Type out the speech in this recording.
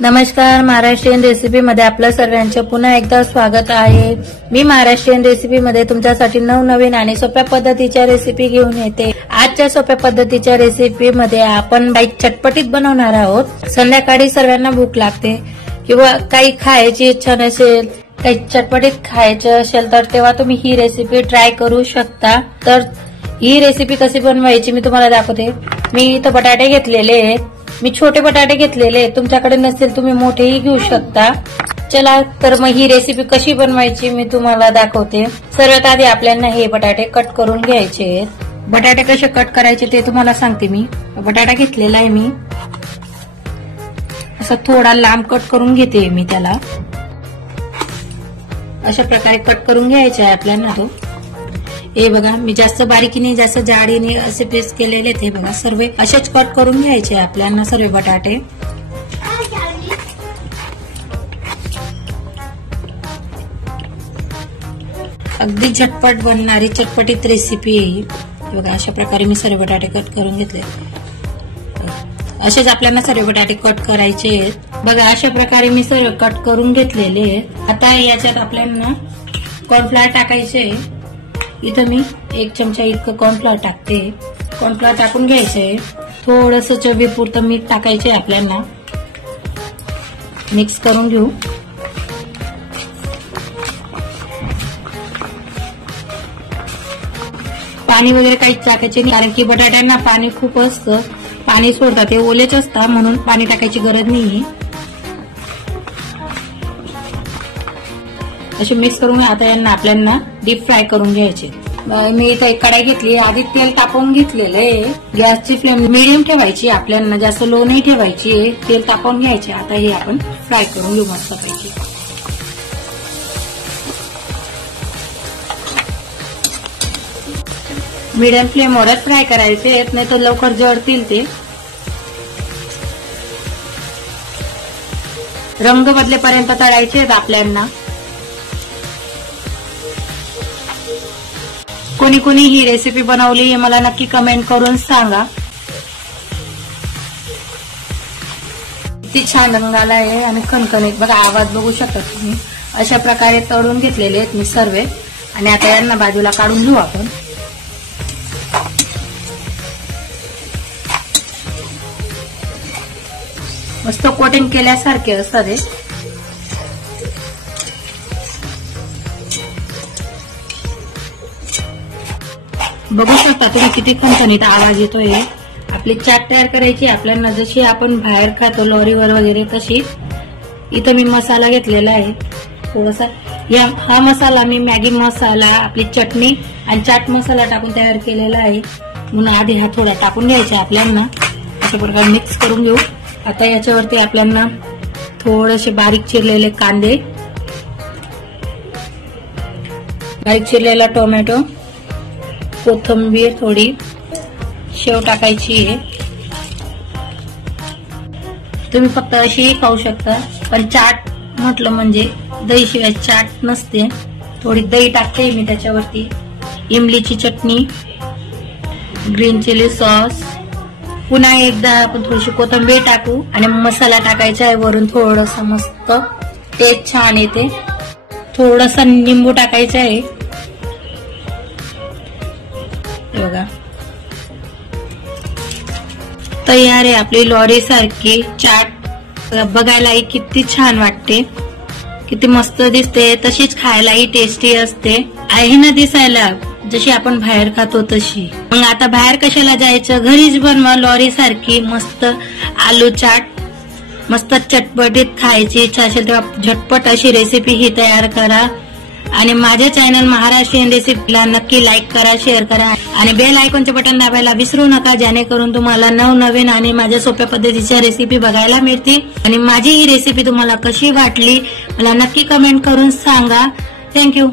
नमस्कार, महाराष्ट्रीयन रेसिपी मध्ये आपलं सर्वांचं पुन्हा एकदा स्वागत आहे। मी महाराष्ट्रीयन रेसिपी मध्ये तुमच्यासाठी नवनवीन आणि सोप्या पद्धतीच्या रेसिपी घेऊन येते। आजच्या सोप्या पद्धतीच्या रेसिपी मध्ये आपण काही चटपटीत बनवणार आहोत। संध्याकाळी सर्वांना भूक लागते किंवा काही खायची इच्छा नसेल, काही चटपटीत खायचं असेल तर तेव्हा तुम्ही ही रेसिपी ट्राय करू शकता। तर ही रेसिपी कशी बनवायची मी तुम्हाला दाखवते। मी इथं बटाटे घेतलेले आहेत, मी छोटे बटाटे घेतलेले, तुमच्याकडे नसेल तुम्ही मोठेही घेऊ शकता। चला तर मग ही रेसिपी कशी बनवायची मी तुम्हाला दाखवते। सर्वात आधी आपल्याला हे बटाटे कट करून घ्यायचे आहेत। बटाटे कसे कट करायचे ते तुम्हाला सांगते मी। बटाटा घेतलेला आहे मी, असा थोडा लांब कट करून घेते मी त्याला। अशा प्रकारे कट करून घ्यायचे आहे आपल्याला तो। हे बघा, मी जास्त बारीकीने जास्त जाडीने असे पीस केलेले ते बघा, सर्व असेच कट करून घ्यायचे आपल्याला सर्व बटाटे। अगदी झटपट बनणारी चटपटीत रेसिपी आहे। बघा, अशा प्रकारे मी सर्व बटाटे कट करून घेतले। असेच आपल्याला सर्व बटाटे कट करायचे आहेत। बघा, अशा प्रकारे मी सर्व कट करून घेतलेले आहेत। आता याच्यात आपल्याला कॉर्नफ्लॉवर टाकायचे। इथं मी 1 चमचा इतकं कॉर्नफ्लॉवर टाकते। कॉर्नफ्लॉवर टाकून घ्यायचंय, थोडंसं चवीपुरतं मीठ टाकायचंय आपल्याला। मिक्स करून घेऊ। पाणी वगैरे काहीच टाकायचे नाही, कारण की बटाट्यांना पाणी खूप असतं, पाणी सोडतात, ते ओलेच असतात, म्हणून पाणी टाकायची गरज नाही। असे मिक्स करून आता यांना आपल्याला डीप फ्राय करून घ्यायचे। मी इथे एक कढाई घेतली, आधी तेल तापवून घेतलेलं आहे। गॅसची फ्लेम मीडियम ठेवायची आपल्याला, जास्त लो नाही ठेवायची। तेल तापवून घ्यायचे। आता हे आपण फ्राय करून घेऊ मस्तपैकी। मीडियम फ्लेमवरच फ्राय करायचे, नाही तर लवकर जळतील ते। रंग बदलेपर्यंत तळायचे आहेत आपल्याला। कोणी कोणी ही रेसिपी बनवली हे मला नक्की कमेंट करून सांगा। किती छान रंग आला आहे आणि खणखणीत बघा, आवाज बघू शकता तुम्ही। अशा प्रकारे तळून घेतलेले आहेत मी सर्व, आणि आता यांना बाजूला काढून घेऊ आपण। मस्त कोटिंग केल्यासारखे असतात हे। बघू शकता तुम्ही किती खणखणीत आवाज येतोय। आपली चाट तयार करायची आपल्याला, जशी आपण बाहेर खातो लॉरीवर वगैरे तशी। इथं मी मसाला घेतलेला आहे थोडासा। हा मसाला मी मॅगी मसाला, आपली चटणी आणि चाट मसाला टाकून तयार केलेला आहे, म्हणून आधी हा थोडा टाकून घ्यायचा आपल्याला। अशा प्रकारे मिक्स करून घेऊ। आता याच्यावरती आपल्याला थोडेसे बारीक चिरलेले कांदे, बारीक चिरलेला टोमॅटो, कोथिंबीर, थोडी शेव टाकायची आहे। तुम्ही फक्त अशीही खाऊ शकता, पण चाट म्हटलं म्हणजे दही शिवाय चाट नसते। थोडी दही टाकते मी त्याच्यावरती, इमलीची चटणी, ग्रीन चिली सॉस, पुन्हा एकदा आपण थोडीशी कोथिंबीर टाकू आणि मसाला टाकायचा आहे वरून थोडंसं, मस्त टेस्ट छान येते। थोडासा लिंबू टाकायचा आहे बघा। तयार आहे आपली लॉरी सारखी चाट। बघायलाही किती छान वाटते, किती मस्त दिसते, तशीच खायलाही टेस्टी असते। आहे ना दिसायला जशी आपण बाहेर खातो तशी। मग आता बाहेर कशाला जायचं, घरीच बनवा लॉरी सारखी मस्त आलू चाट। मस्त चटपटीत खायची इच्छा असेल तेव्हा झटपट अशी रेसिपी ही तयार करा। आणि माझे चॅनल महाराष्ट्रीयन रेसिपीला नक्की लाईक करा, शेअर करा आणि बेल आयकॉनचे बटन दाबायला विसरू नका, जेणेकरून तुम्हाला नवनवीन आणि माझ्या सोप्या पद्धतीच्या रेसिपी बघायला मिळतील। आणि माझी ही रेसिपी तुम्हाला कशी वाटली मला नक्की कमेंट करून सांगा। थँक्यू।